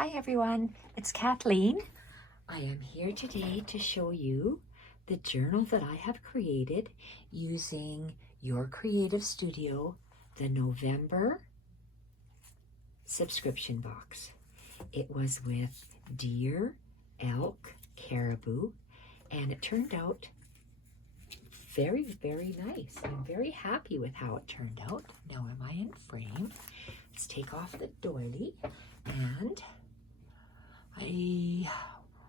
Hi everyone, it's Kathleen. I am here today to show you the journal that I have created using your Creative Studio, the November subscription box. It was with deer, elk, caribou, and it turned out very, very nice. I'm very happy with how it turned out. Now am I in frame? Let's take off the doily, and I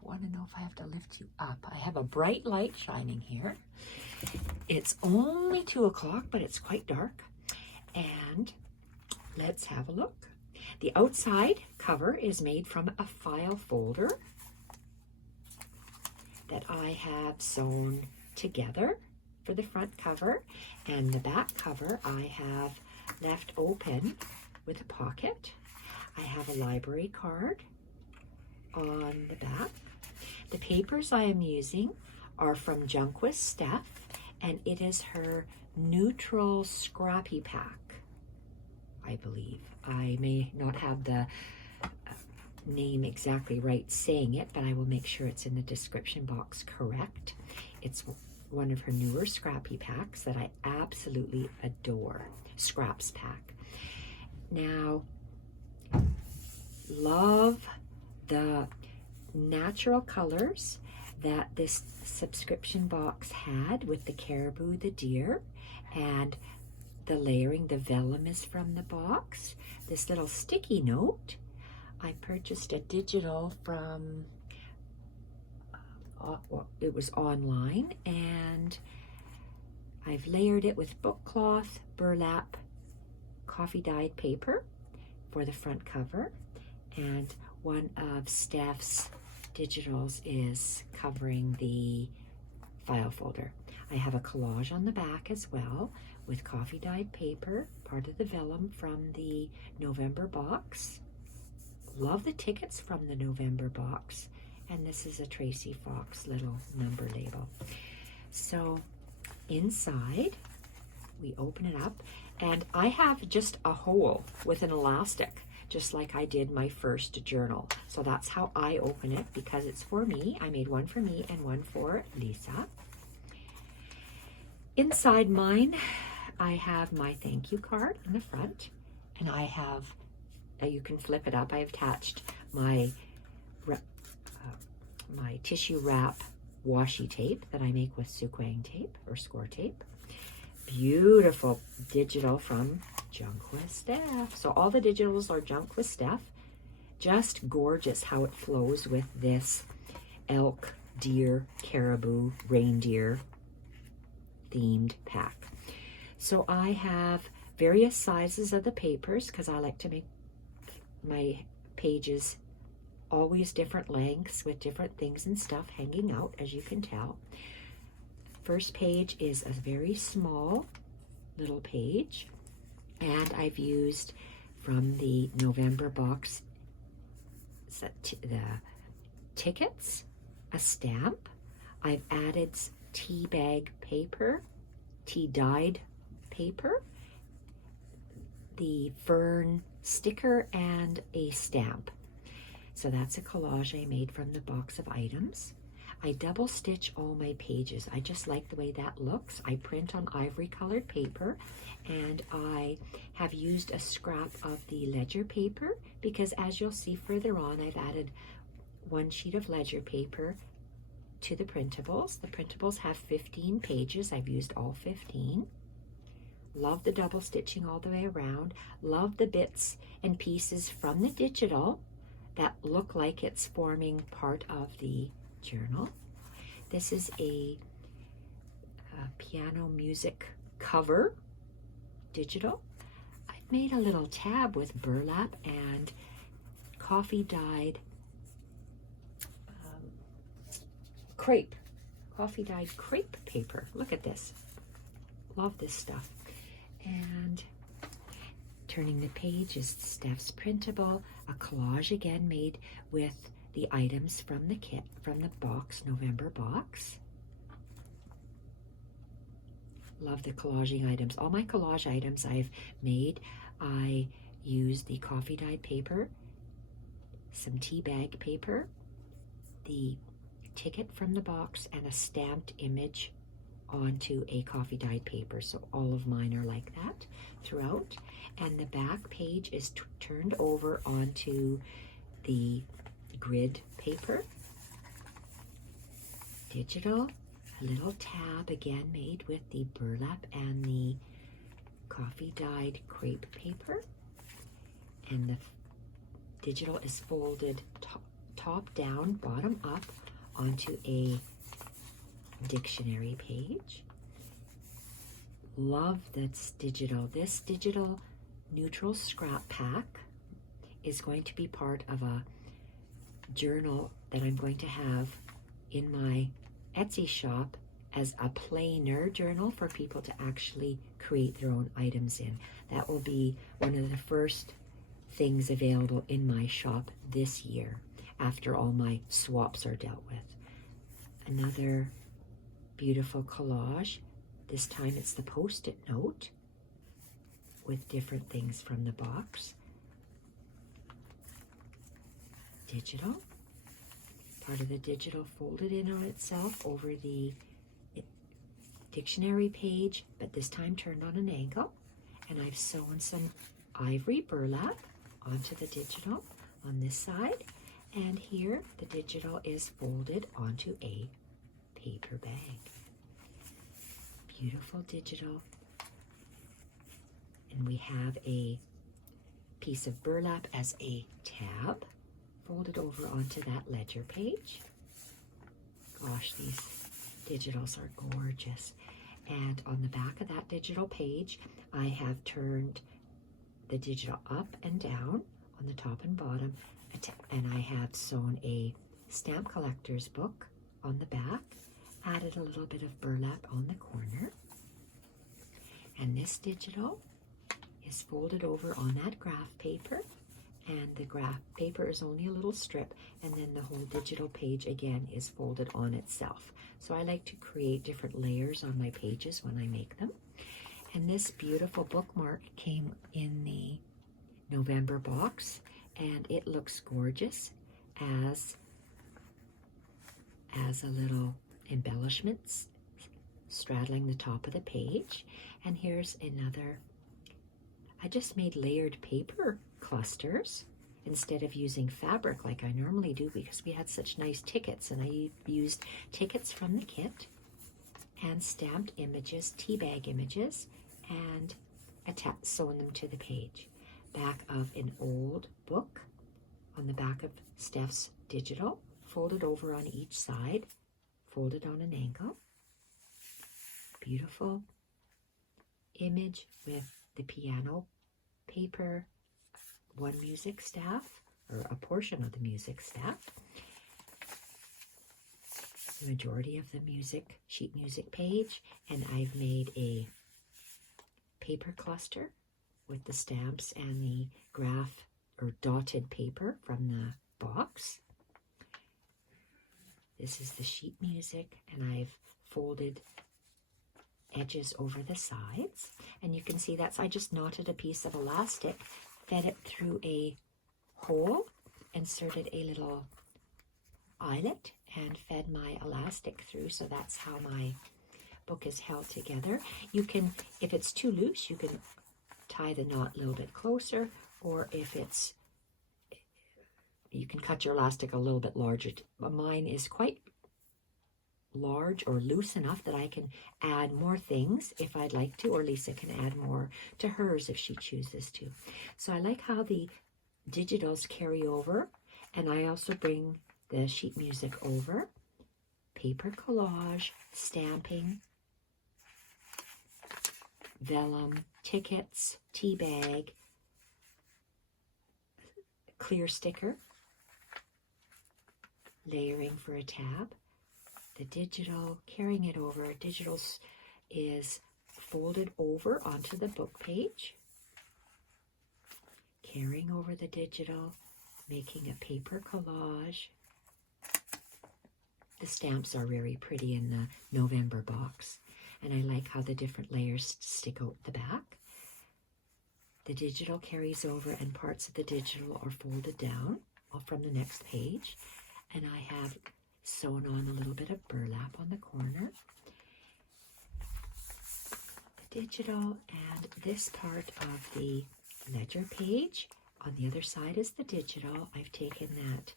want to know if I have to lift you up. I have a bright light shining here. It's only 2 o'clock, but it's quite dark. And let's have a look. The outside cover is made from a file folder that I have sewn together for the front cover. And the back cover I have left open with a pocket. I have a library card on the back. The papers I am using are from Junk with Steph, and it is her neutral scrappy pack, I believe. I may not have the name exactly right saying it, but I will make sure it's in the description box correct. It's one of her newer scrappy packs that I absolutely adore. Scraps pack. Now, love the natural colors that this subscription box had with the caribou, the deer, and the layering. The vellum is from the box. This little sticky note, I purchased a digital from, it was online, and I've layered it with book cloth, burlap, coffee dyed paper for the front cover, and one of Steph's digitals is covering the file folder. I have a collage on the back as well with coffee dyed paper, part of the vellum from the November box. Love the tickets from the November box. And this is a Tracy Fox little number label. So inside, we open it up, and I have just a hole with an elastic, just like I did my first journal. So that's how I open it, because it's for me. I made one for me and one for Lisa. Inside mine, I have my thank you card in the front, and I have, you can flip it up. I've attached my tissue wrap washi tape that I make with Suquang tape or score tape. Beautiful digital from Junk with Steph. So all the digitals are Junk with Steph. Just gorgeous how it flows with this elk, deer, caribou, reindeer themed pack. So I have various sizes of the papers because I like to make my pages always different lengths with different things and stuff hanging out, as you can tell. First page is a very small little page, and I've used from the November box the tickets, a stamp. I've added tea bag paper, tea dyed paper, the fern sticker, and a stamp. So that's a collage I made from the box of items. I double stitch all my pages. I just like the way that looks. I print on ivory colored paper, and I have used a scrap of the ledger paper because, as you'll see further on, I've added one sheet of ledger paper to the printables. The printables have 15 pages. I've used all 15. Love the double stitching all the way around. Love the bits and pieces from the digital that look like it's forming part of the journal. This is a piano music cover digital. I've made a little tab with burlap and coffee dyed crepe, coffee dyed crepe paper. Look at this. Love this stuff. And turning the page is Steph's printable, a collage again made with the items from the kit, from the box, November box. Love the collaging items. All my collage items I've made, I use the coffee dyed paper some tea bag paper, the ticket from the box, and a stamped image onto a coffee dyed paper. So all of mine are like that throughout. And the back page is turned over onto the grid paper. Digital, a little tab again made with the burlap and the coffee dyed crepe paper. And the digital is folded top down, bottom up onto a dictionary page. Love this digital. This digital neutral scrap pack is going to be part of a journal that I'm going to have in my Etsy shop as a plainer journal for people to actually create their own items in. That will be one of the first things available in my shop this year after all my swaps are dealt with. Another beautiful collage. This time it's the Post-it note with different things from the box. Digital. Part of the digital folded in on itself over the dictionary page, but this time turned on an angle. And I've sewn some ivory burlap onto the digital on this side. And here the digital is folded onto a paper bag. Beautiful digital. And we have a piece of burlap as a tab folded over onto that ledger page. Gosh, these digitals are gorgeous. And on the back of that digital page, I have turned the digital up and down on the top and bottom, and I have sewn a stamp collector's book on the back, added a little bit of burlap on the corner, and this digital is folded over on that graph paper, and the graph paper is only a little strip, and then the whole digital page again is folded on itself. So I like to create different layers on my pages when I make them. And this beautiful bookmark came in the November box, and it looks gorgeous as a little embellishments straddling the top of the page. And here's another. I just made layered paper clusters instead of using fabric like I normally do because we had such nice tickets, and I used tickets from the kit and stamped images, tea bag images, and sewn them to the page. Back of an old book on the back of Steph's digital, folded over on each side, folded on an angle. Beautiful image with the piano paper, one music staff, or a portion of the music staff. The majority of the sheet music page, and I've made a paper cluster with the stamps and the graph or dotted paper from the box. This is the sheet music, and I've folded edges over the sides, and you can see I just knotted a piece of elastic, fed it through a hole, inserted a little eyelet, and fed my elastic through, so that's how my book is held together. You can, if it's too loose, you can tie the knot a little bit closer, or if it's, you can cut your elastic a little bit larger. Mine is quite large or loose enough that I can add more things if I'd like to, or Lisa can add more to hers if she chooses to. So I like how the digitals carry over, and I also bring the sheet music over. Paper collage, stamping, vellum, tickets, tea bag, clear sticker, layering for a tab. The digital, carrying it over, digital is folded over onto the book page, carrying over the digital, making a paper collage. The stamps are very pretty in the November box, and I like how the different layers stick out the back. The digital carries over, and parts of the digital are folded down from the next page, and I have sewn on a little bit of burlap on the corner. The digital, and this part of the ledger page. On the other side is the digital. I've taken that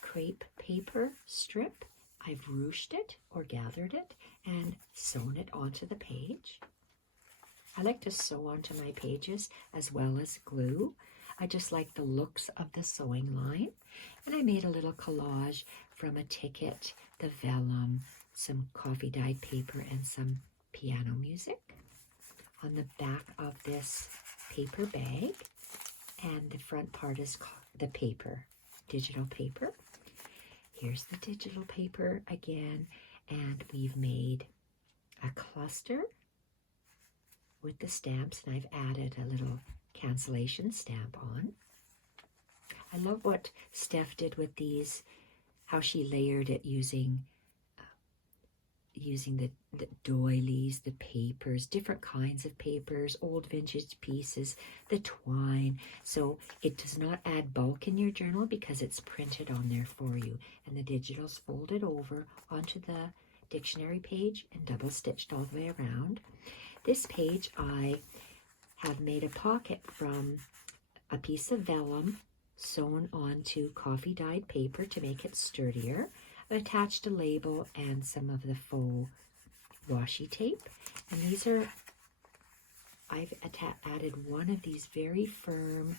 crepe paper strip, I've ruched it or gathered it and sewn it onto the page. I like to sew onto my pages as well as glue. I just like the looks of the sewing line. And I made a little collage from a ticket, the vellum, some coffee dyed paper, and some piano music. On the back of this paper bag, and the front part is the paper, digital paper. Here's the digital paper again, and we've made a cluster with the stamps, and I've added a little cancellation stamp on. I love what Steph did with these, how she layered it using the doilies, the papers, different kinds of papers, old vintage pieces, the twine. So it does not add bulk in your journal because it's printed on there for you. And the digital's folded over onto the dictionary page and double stitched all the way around. This page I have made a pocket from a piece of vellum sewn onto coffee dyed paper to make it sturdier. I've attached a label and some of the faux washi tape. And these are, I've added one of these very firm,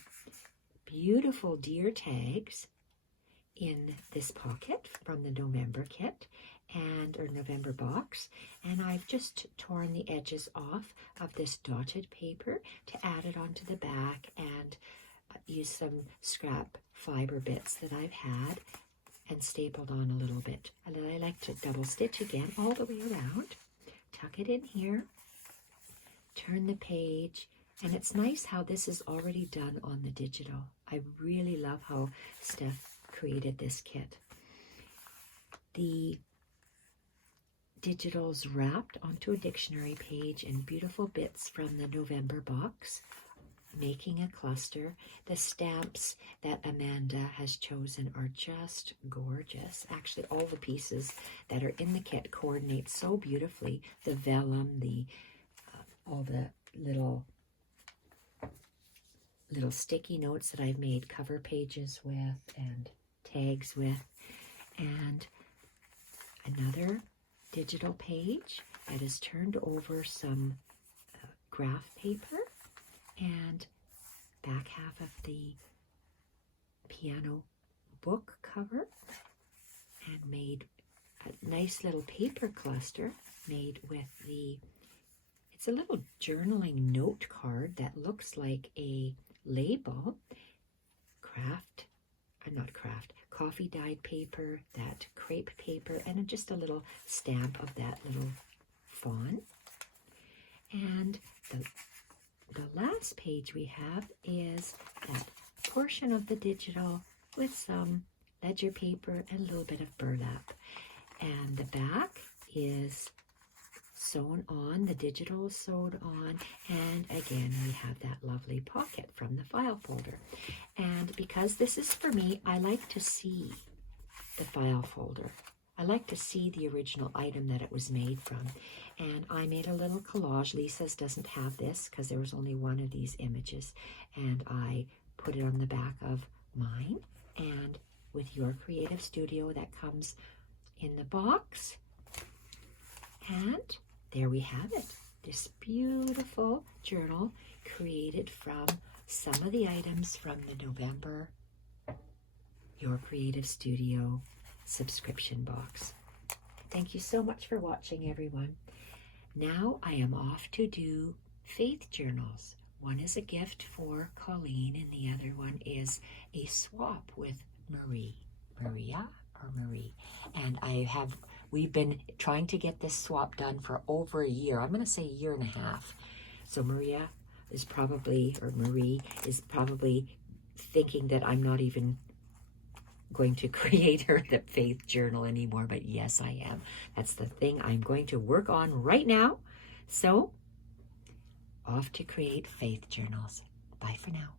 beautiful deer tags in this pocket from the November kit or November box. And I've just torn the edges off of this dotted paper to add it onto the back and use some scrap fiber bits that I've had and stapled on a little bit. And then I like to double stitch again all the way around, tuck it in here, turn the page, and it's nice how this is already done on the digital. I really love how Steph created this kit. The digital's wrapped onto a dictionary page and beautiful bits from the November box, making a cluster. The stamps that Amanda has chosen are just gorgeous. Actually, all the pieces that are in the kit coordinate so beautifully. The vellum, all the little sticky notes that I've made cover pages with and tags with, and another digital page that is turned over some graph paper, and back half of the piano book cover, and made a nice little paper cluster made with it's a little journaling note card that looks like a label, coffee dyed paper, that crepe paper, and just a little stamp of that little fawn. And the last page we have is that portion of the digital with some ledger paper and a little bit of burlap. And the back is sewn on, the digital is sewed on, and again we have that lovely pocket from the file folder. And because this is for me, I like to see the file folder. I like to see the original item that it was made from. And I made a little collage. Lisa's doesn't have this because there was only one of these images. And I put it on the back of mine. And with your Creative Studio, that comes in the box. And there we have it. This beautiful journal created from some of the items from the November Your Creative Studio subscription box. Thank you so much for watching, everyone. Now I am off to do faith journals. One is a gift for Colleen, and the other one is a swap with Maria. And we've been trying to get this swap done for over a year. I'm going to say a year and a half. So Marie is probably thinking that I'm not even going to create her the faith journal anymore, but yes, I am. That's the thing I'm going to work on right now. So off to create faith journals. Bye for now.